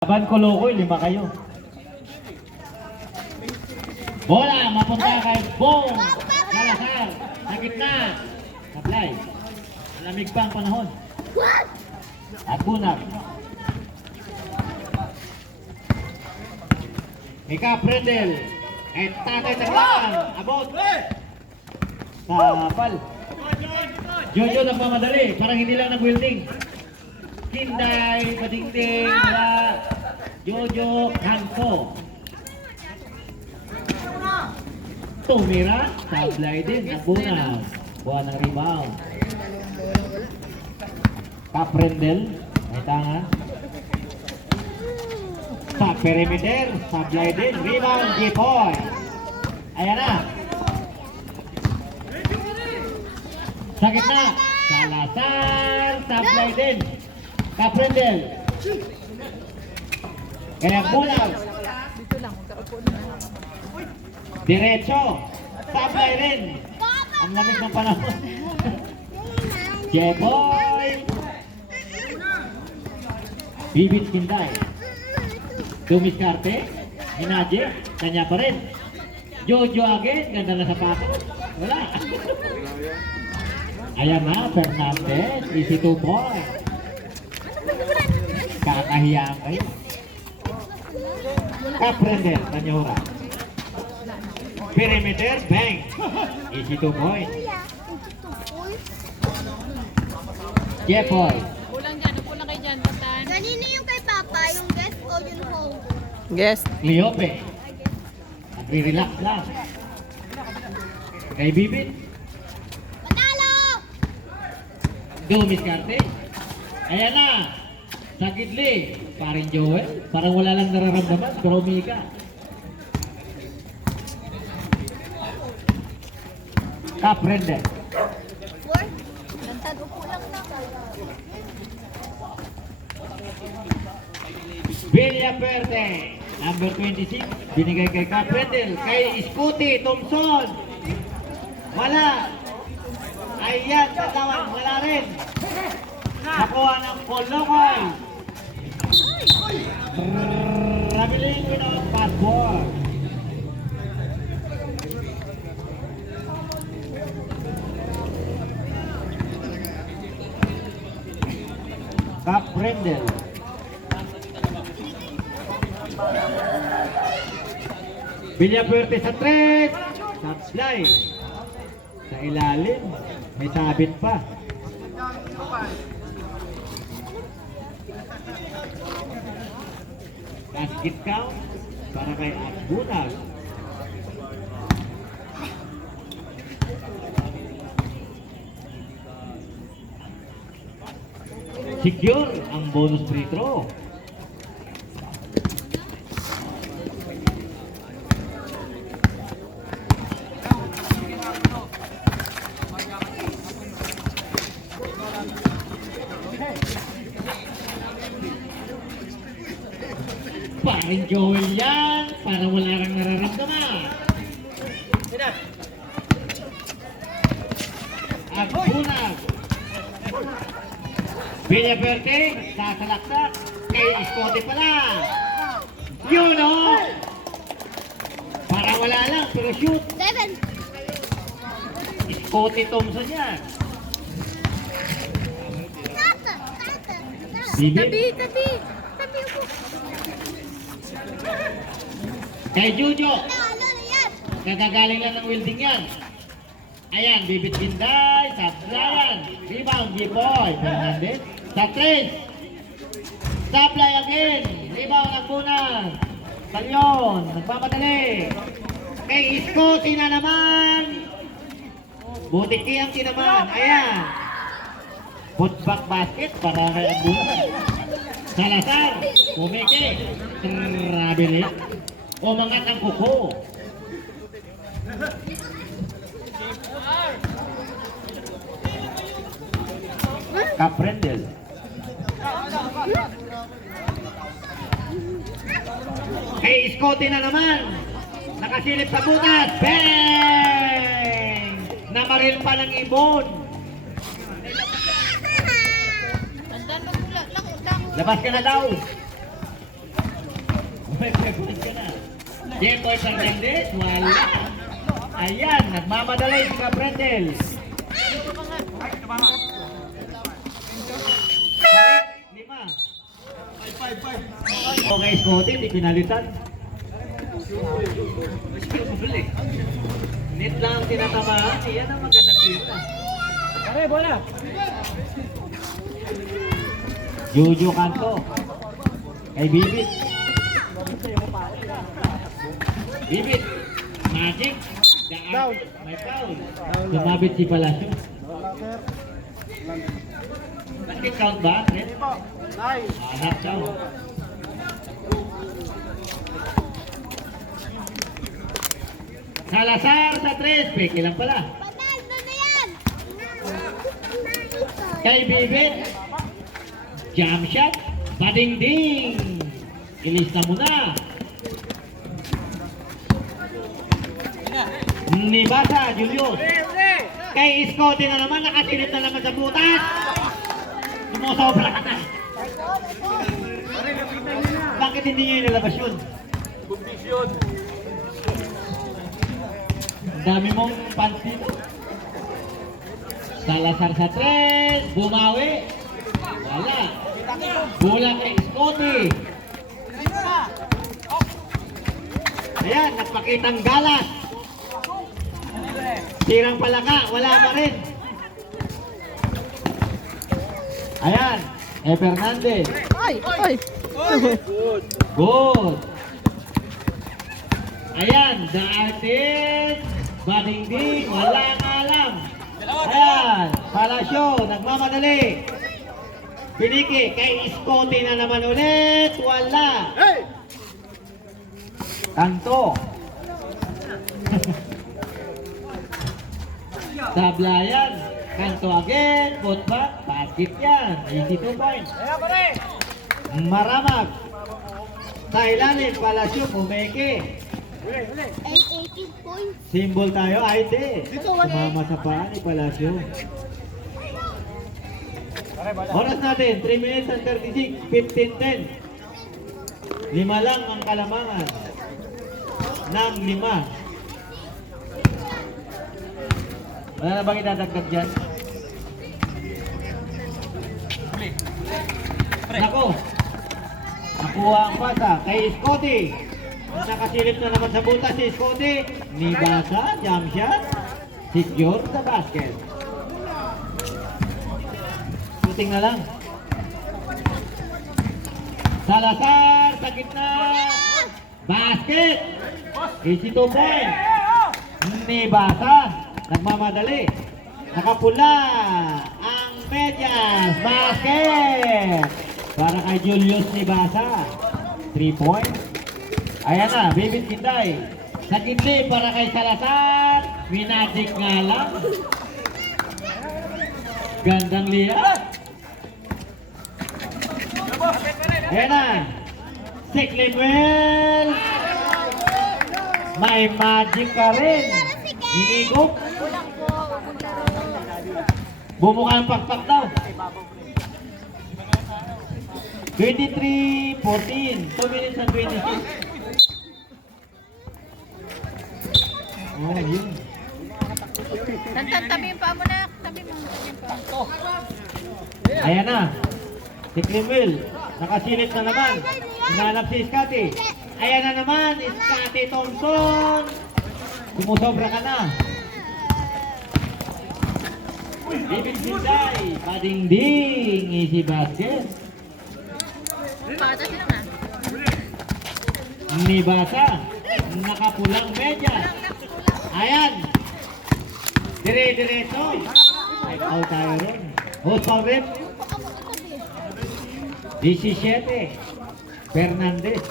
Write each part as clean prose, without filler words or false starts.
Laban ko Lokoy, 5 kayo. Bola, mapunta kay Bong Salazar. Sa gitna. Sablay. Malamig pa ang panahon. At Bunag. Ika Prendel. At Tatay Taglaan. Abot. Tapal. Jojo nagmamadali. Parang hindi lang nag-wielding. Kinday, Badingding, Jojo, Kanto. Tumira, sablay din, Nabunag. Buwan ng rebound. Kaprendel, may tanga. Sa perimeter, sablay din, rebound, Gipoy. Ayan na. Sa gitna, Salazar, sablay din. Kaprendel. Kaya Bunag. Diretso. Sablay rin. Ang lamig ng panahon. Jeboy. Bibit Kinday. Dumiskarte. Minaje. Kanya pa rin. Jojo again. Ganda na sa pako. Wala. Ayan na. Fernandez. Easy 2 point. Kakahiyaan kayo. Kaprendel, Tanyora. Perimeter, bang. Easy 2 point. Jepoy. Kulang dyan, kulang kayo dyan, Tatan. Kanino yung kay Papa? Yung guest o yung home? Guest. Cleope. Nagre-relax lang. Kay Bibit. Panalo! Dumiskarte. Ayan na. Sa gidli, paring Joel, parang wala lang nararamdaman, pero umiga. Kaprendel. Four? Nantad, upo lang na. Villa Perte, number 26, binigay kay Kaprendel, kay Scooty Thompson. Wala. Ayan, katawan, wala rin. Nakuha ng Kolokoy. Rabiling without passport. Kaprendel. Villapuerte sa 3. Subslay. Sa ilalim. May sabit pa. Basket count para kay Bunag. Secure ang bonus free throw. Paring Joel yan, para wala kang nararamdaman. Ang Bunag. Villapuerte, sasalaksak, kay Scotty pala. Yun o! Para wala lang, pero shoot. 7. Scotty Thompson yan. Tata! Bibit. Tabi! Tabi upo. Kay Jojo. Panalo na yan! Nagagaling lang ng wielding yan. Ayan, Bibit Binday, Sablayan, rebound, Gipoy, Fernandez, sa 3. Sablay again, rebound ang Bunag. Talyon, nagpapadali. Kay Scotty na naman. Butik kiyang tinaman, ayan. Putback basket para kay Bunag. Salazar, pumiki, trabili. Umangat ang kuko. Kaprendel. Kay Scotty na naman. Nakasilip sa butas. Bang! Namaril pa ng ibon. Tandaan mo lang. Labas ka na daw. May point ka na. Jeboy Fernandez, wala. Ayan, nagmamadali si Cabrendel. Lima. Okay, Scotty, di pinalitan. Net lang ang tinatamaan. Yan ang magandang tira. Pare, bola. Juju Canto. Kay Bibit. Bibit. Magic. Down. May foul. Lumabit si Palacio. Bakit count ba? Hindi po. Nice. Half daw. Salazar sa 3. Peke lang pala. Panalo na yan! Kay Bibit. Jump shot. Padingding. Ilis na muna. Nibasa, Julius. Kay Scotty na naman. Nakasilip na naman sa butas. Sumusobra ka na. Bakit hindi nyo inilabas yun? Kondisyon. Ang dami mong pansin. Salazar sa 3. Bumawi. Wala. Bola kay Scotty. Ayan, nagpakitang galas. Tirang palaka. Wala pa rin. Ayan. Fernandez. Ay! Ay! Good. Ayan, the artist. Badingding, walang alam. Ayan, Palacio, nagmamadali. Piniki, kay Scotty na naman ulit. Wala. Kanto. Tablayan. Kanto again. Putback. Basket yan. 82 points. Kaya pare. Maramag. Sa ilalim, Palacio, pumeke. Ay, 18 points. Symbol tayo, ay di. Sumama sa paa ni Palacio. Oras natin, 3 minutes and 36, 15-10. 5 lang ang kalamangan. Ng 5. Wala na bang idadagdag dyan? Nako. Nakuha ang pasa kay Scotty. Nakasilip na naman sa butas si Scotty. Nibasa, jump shot. Secure sa basket. Shooting na lang. Salazar sa gitna. Basket. 82 points. Nibasa. Nagmamadali. Nakapula. Ang medyas. Basket. Para kay Julius Nibasa. 3 points. Ayan na, Bibit Kinday. Sa gitli para kay Salazar. Minagic nga lang. Gandang liya. Ayan na. Siklimwell. May magic ka rin. Hinigop. Bumuka ang pakpak daw. 23-14. 2 minutes and 26. Oh, yun. Tantan, tabi yung paa mo na. Tabi mo. Tabi yung paa mo. Ayan na. Si Crimwell. Nakasilip na naman. Hinanap si Scotty. Ayan na naman. Scotty Thompson. Sumusobra ka na. Bibig Sinday. Padingding. Easy basket. Pata sila nga. Nibasa. Nakapulang medya. Ayan. Dire-diretso. Ay, out tayo rin. Host foul rip. 17. Fernandez.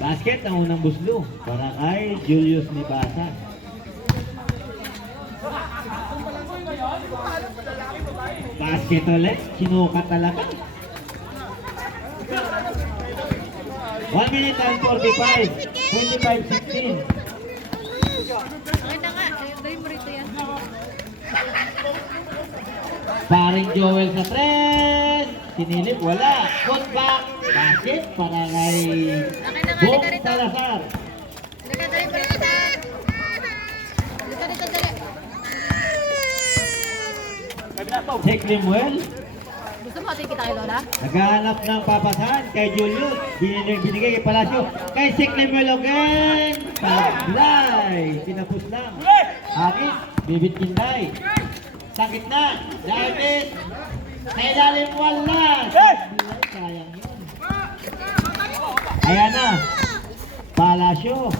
Basket ang unang buslo para kay Julius Nibasa. Basket ulit, sinukat talaga. 1 minute and 45, 25-16. Paring Joel sa tres. Sinilip, wala. Putback. Basket para kay Boom Salazar. Dali, dali, dali. Dali, dali, dali. Check Limuel. Gusto mo ating kita kay Lola? Naghahanap ng papasahan kay Julius. Binigay kay Palacio. Kay Check Limuel again. Tablay. Tinapos lang. Agis. Bibit Kinday. Sa gitna. David. Sa ilalim wala. Sayang yun. Ayan na. Palacio.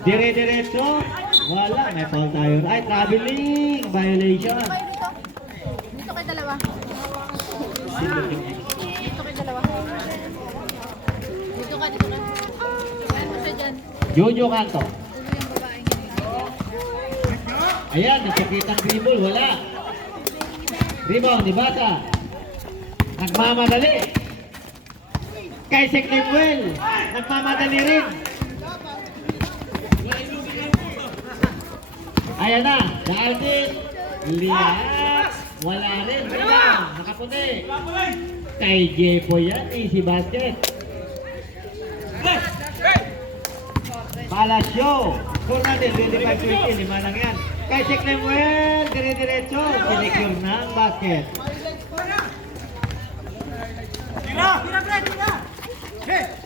Dire-diretso. Wala. May foul tayo. Ay, traveling. Violation. Kayo dito. Dito kay dalawa. Dito kay dalawa. Dito ka, dito ka. Ayan mo siya dyan. Jojo Canto. Ulo yung babaeng yun. Ayan, nagkakitang dribble. Wala. Rebound, di bata. Nagmamadali. Kay Seklimuel. Nagmamadali rin. Ayan na. Daalvin. Liat. Wala rin. Wala. Nakaputi. Kay Jepo yan. Easy basket. Palacio. Score natin. 25-20. Lima lang yan. Kay Seklimuel. Dire-diretso. Sinicure na ang basket. Tira! Tira, Brad! Tira!